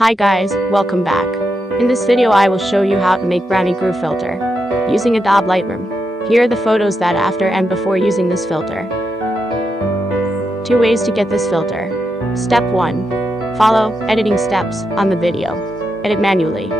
Hi guys, welcome back. In this video I will show you how to make Browny groove filter using Adobe Lightroom. Here are the photos that after and before using this filter. 2 ways to get this filter. Step 1. Follow editing steps on the video. Edit manually.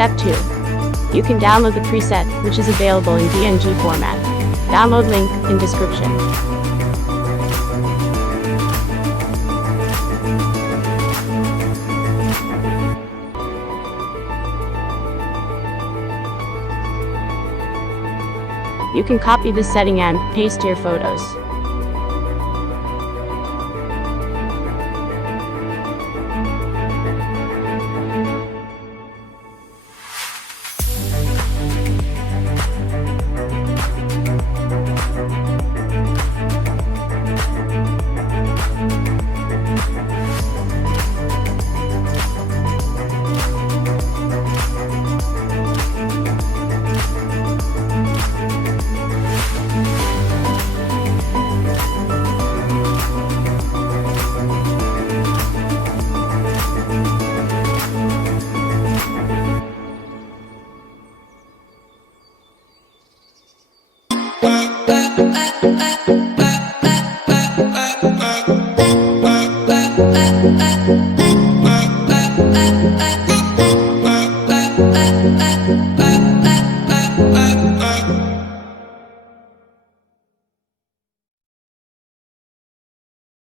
Step 2. You can download the preset, which is available in DNG format. Download link in description. You can copy this setting and paste your photos. Wow.